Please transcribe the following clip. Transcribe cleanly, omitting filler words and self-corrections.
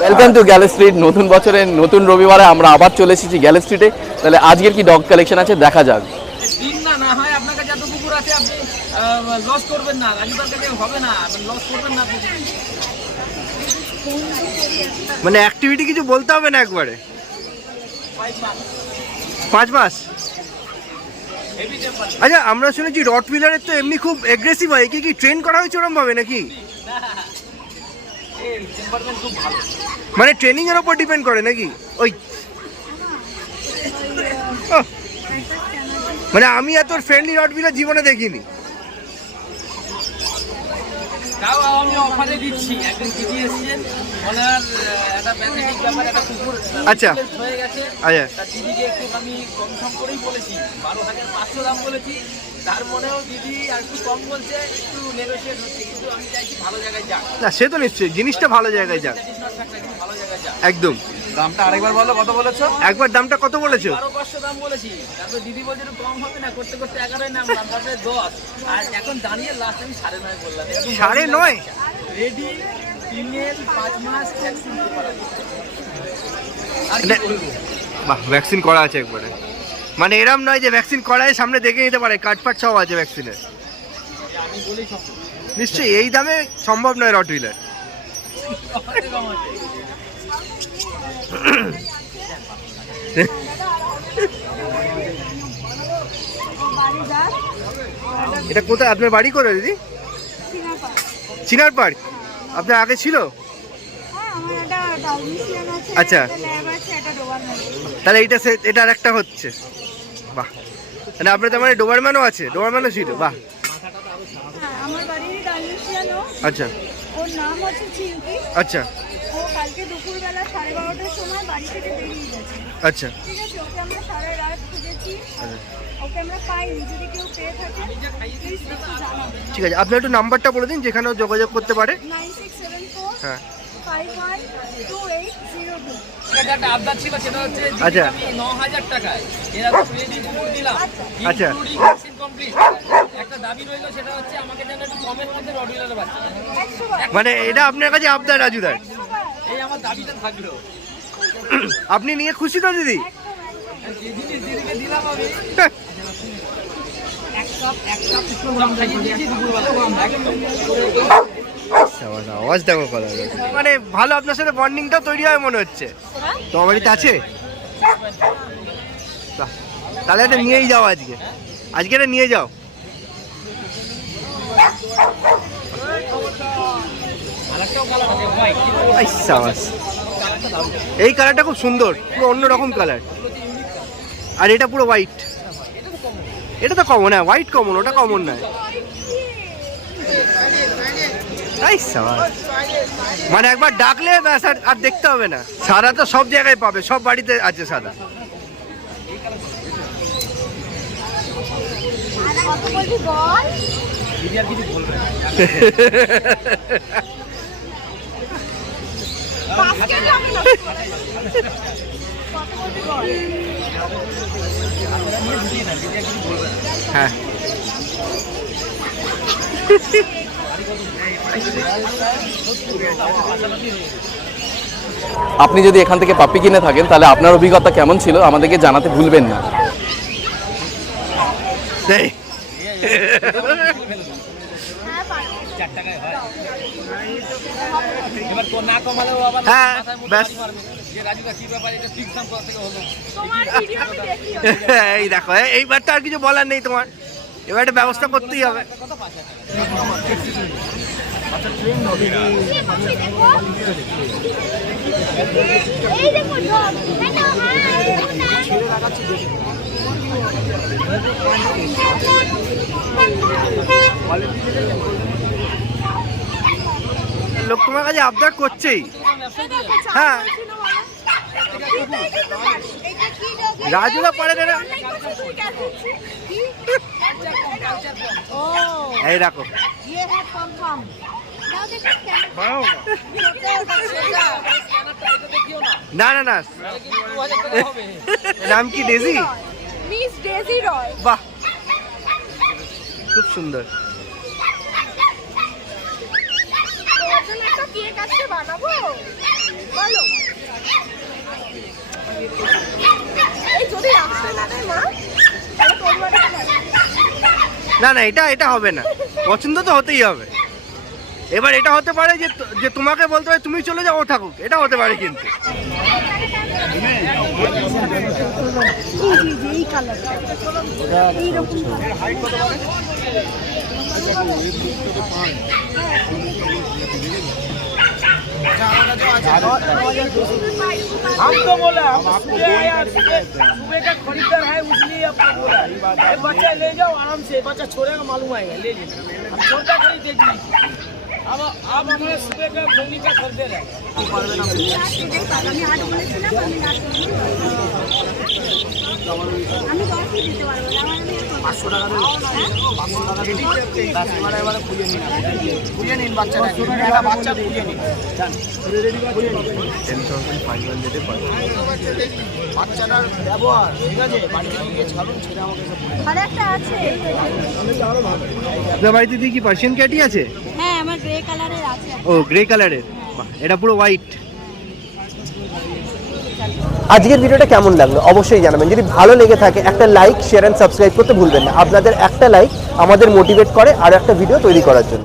Welcome to গ্যালে street. নতুন বছরের নতুন রবিবারে আমরা আবার চলে এসেছি গ্যালে স্ট্রিটে। তাহলে আজকের কি ডগ কালেকশন আছে দেখা যাক। না হয় আপনার কাছে এত কুকুর আছে, আপনি লস করবেন না, রাজুদার কাছে হবে না, লস করবেন না। মানে অ্যাক্টিভিটি কিছু বলতে হবে না একবারে? 5 মাস। আচ্ছা, আমরা শুনেছি রটউইলারের তো এমনি খুব এগ্রেসিভ হয়, কি ট্রেন করা হয়েছে ওরকম ভাবে নাকি? মানে ট্রেনিং এর উপর ডিপেন্ড করে নাকি? ওই মানে আমি এত ফ্রেন্ডলি রটউইলার জীবনে দেখিনি। তাও আমি অফারে দিচ্ছি। একজন দিদি এসেছেন, ওনার একটা প্যাথেটিক ব্যাপার, একটা কুকুর আচ্ছা হয়ে গেছে। আচ্ছা, তার দিদিকে একটু আমি কম করেই বলেছি, 12,500 দাম বলেছি। তারপরেও দিদি আর একটু কম বলছে, একটু নেগোশিয়েট হচ্ছে, কিন্তু আমি চাইছি ভালো জায়গায় যাক। না সে তো নিশ্চয়ই, জিনিসটা ভালো জায়গায় যাক, ভালো জায়গায় যাক। একদম। দামটা আরেকবার বলো, কত বলেছো? একবার দামটা কত বলেছো? 12,500 দাম বলেছি। তারপর দিদি বলছে একটু কম হবে না, করতে করতে 11 নামলাম, তারপরে 10, আর এখন দাঁড়িয়ে লাস্ট আমি 9.5 বললাম। 9.5? রেডি, ফিমেল, 5 মাস, ভ্যাকসিন করা আছে। আর কি বলবো? বাহ, ভ্যাকসিন করা আছে একবারে। মানে এরম নয় যে ভ্যাকসিন করায় সামনে দেখে নিতে পারে, কাটপাট সব আছে ভ্যাকসিনের। আমি বলেই সব নিশ্চয়ই এই দামে সম্ভব নয় রটউইলার। এটা কোথায় আপনার বাড়ি? করে দিদি চিনার পার্ক। আপনার আগে ছিল? আচ্ছা, তাহলে এটা আর একটা হচ্ছে। বাহ, মানে আপনার তার মানে ডোবারম্যানও আছে? ডোবারম্যানও ছিল? বাহ। আচ্ছা আচ্ছা ও কালকে দুপুরবেলা 12:30টার সময় বাড়ি থেকে বেরিয়ে গেছে। আচ্ছা, ঠিক আছে, ওকে আমরা সারা রাত খুঁজেছি, ওকে আমরা পাইনি। যদি কেউ পেয়ে থাকে প্লিজ একটু জানাবেন। ঠিক আছে, আপনি একটু নাম্বারটা বলে দিন যেখানেও যোগাযোগ করতে পারে। 9674 হ্যাঁ 512802। এটা একটা আবদার ছিল, সেটা হচ্ছে আচ্ছা। আমি 9,000 টাকায় এরকম রেডি কুকুর দিলাম, আচ্ছা। Including vaccine complete. একটা দাবি রইল, সেটা হচ্ছে আমাকে যেন একটু কমের মধ্যে রটউইলারের বাচ্চা। মানে এটা আপনার কাছে আবদার রাজুদার? এই আমার দাবিটা থাকলো। আপনি নিয়ে খুশি তো দিদি? যে জিনিস দিদিকে দিলাম আমি এক কাপ সব খাইয়ে দিয়েছি দুপুরবেলা। আওয়াজ দেখো কথা। মানে ভালো আপনার সাথে বন্ডিংটা তৈরি হয় মনে হচ্ছে। তোমার বাড়িতে আছে? বাহ, তাহলে এটা নিয়েই যাও আজকে। আজকে এটা নিয়ে যাও। এই কালারটা খুব সুন্দর, পুরো অন্যরকম কালার। আর এটা পুরো হোয়াইট। এটা তো কমন, হ্যাঁ হোয়াইট কমন, ওটা কমন নয়। মানে একবার ডাকলে ব্যাস আর দেখতে হবে না। সাদা তো সব জায়গায় পাবে, সব বাড়িতে আছে সাদা। দিদি আর কিছু বলবে না। হ্যাঁ আপনি যদি এখান থেকে পাপ্পি কিনে থাকেন তাহলে আপনার অভিজ্ঞতা কেমন ছিল আমাদেরকে জানাতে ভুলবেন না। এবার তো না কমালেও আবার হ্যাঁ, মাথার মধ্যে ব্যাস। বাড়ি মারবে যে রাজুদা কি ব্যাপার, এটা ফিক্স দাম কোথা থেকে হলো। তোমার ভিডিও আমি দেখি। এই দেখো, এইবার তো আর কিছু বলার নেই তোমার, এবার একটা ব্যবস্থা করতেই হবে। এই দেখো ডগ। হ্যালো লোক তোমার কাছে আবদার করছেই। হ্যাঁ, রাজুদা পারে না। এই রাখো। না না না, নাম কি? ডেজি? মিস ডেজি রয়। বাহ, খুব সুন্দর। একটা কেক আজকে বানাবো বলো এই যদি রাখতে না দেয় মা তাহলে তোর বাড়িতে যাবে। না না, এটা হবে না, পছন্দ তো হতেই হবে। এবার এটা হতে পারে যে তোমাকে বলতে হয় তুমি চলে যাও, ও থাকুক, এটা হতে পারে কিন্তু। এই কালারটা এইরকম हम तो बोला हम सुबह का खरीदार है इसलिए आपको बोला ये बच्चा ले जाओ आराम से, बच्चा छोड़ेगा मालूम आएगा, ले लीजिए हम छोटा खरीद दे दीजिए। अब आप हमारे सुबह का भूमि का खरीदे रहे আমি 8 বলেছিলাম আমি 8 আমি 10 দিতে পারবো না, আমার 500 টাকা দেবো, 500 টাকা দিতে এবারে খুঁজে নিন বাচ্চাটা, একটা বাচ্চা খুঁজে নিন জান 10,500 পাবে। বাচ্চাটার ব্যবহার ঠিক আছে, বাড়িতে গিয়ে ছাড়ুন, ছেড়ে আমাকে আরেকটা আছে। আপনার বাড়িতে দিদি কি পার্সিয়ান ক্যাটই আছে? হ্যাঁ আমার গ্রে কালারের আছে। ও গ্রে কালারের, বাহ, এটা পুরো হোয়াইট। আজকের ভিডিওটা কেমন লাগলো অবশ্যই জানাবেন। যদি ভালো লেগে থাকে একটা লাইক, শেয়ার এন্ড সাবস্ক্রাইব করতে ভুলবেন না। আপনাদের একটা লাইক আমাদের মোটিভেট করে আর একটা ভিডিও তৈরি করার জন্য।